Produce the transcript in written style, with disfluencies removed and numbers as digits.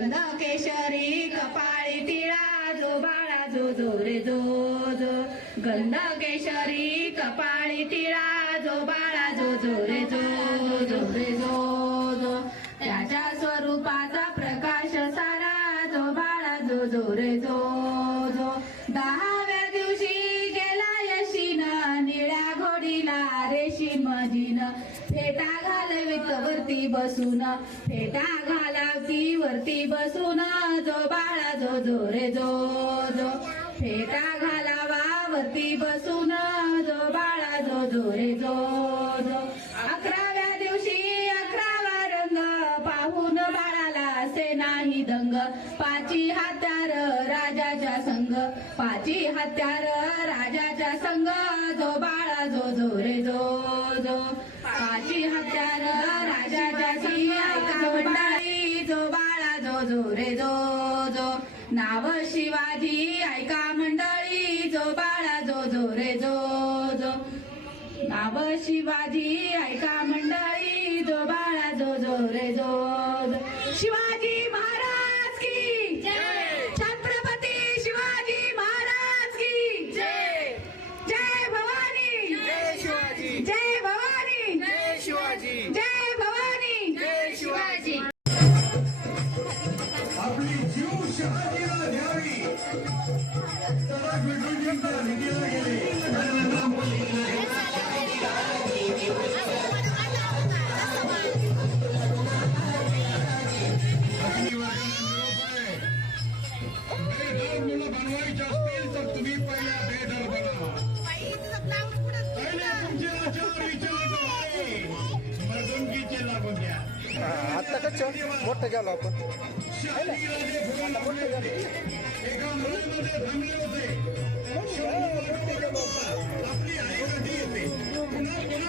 गंध केशरी कपाळी टिळा जो बाळा जो जो रे जो जो गंध केशरी कपाळी टिळा जो बाळा जो जो रे जो जो रे जो जो त्याच्या स्वरूपाचा प्रकाश सारा जो बाळा जो जो रे जो जो 10व्या दिवशी गेला यशीन निळ्या घोडीला रेशीम जीन फेटा घालवीत वरती बसून फेटा घालावती वरती बसून जो बाळा जो जो रे जो जो फेटा घालावा वरती बसून जो बाळा जो जो रे जो जो 11व्या दिवशी 11वा रंग पाहून बाळाला असे नाही दंग पाची हत्यार राजाच्या संग पाची हत्यार राजाच्या संग जो बाळा जो जो रे जो जो पाची हत्यार राजाच्या संग मंडळी जो बाळा जो जो रे जो जो नाव शिवाजी ऐका मंडळी जो बाळा जो जो रे जो जो नाव शिवाजी ऐका मंडळी जो बाळा जो जो रे जो जो शिवाजी महाराज की जय छत्रपती शिवाजी महाराज की जय जय भवानी जय शिवाजी जय भवानी जय शिवाजी जय भवानी जय शिवाजी आपली जीव शहाजीला द्यावी त्याला विठुजींचा निधीला गेले मुलं बनवायची असतील तर तुम्ही पहिला बेडर बना पहिले तुमचे आचार विचार मर्दुंकीचे लागून द्या आता कसं मोठं गेलो आपण शहाजीराजे भुवनमध्ये एका मुलामध्ये थांबले होते आपली आई कधी येते पुन्हा पुन्हा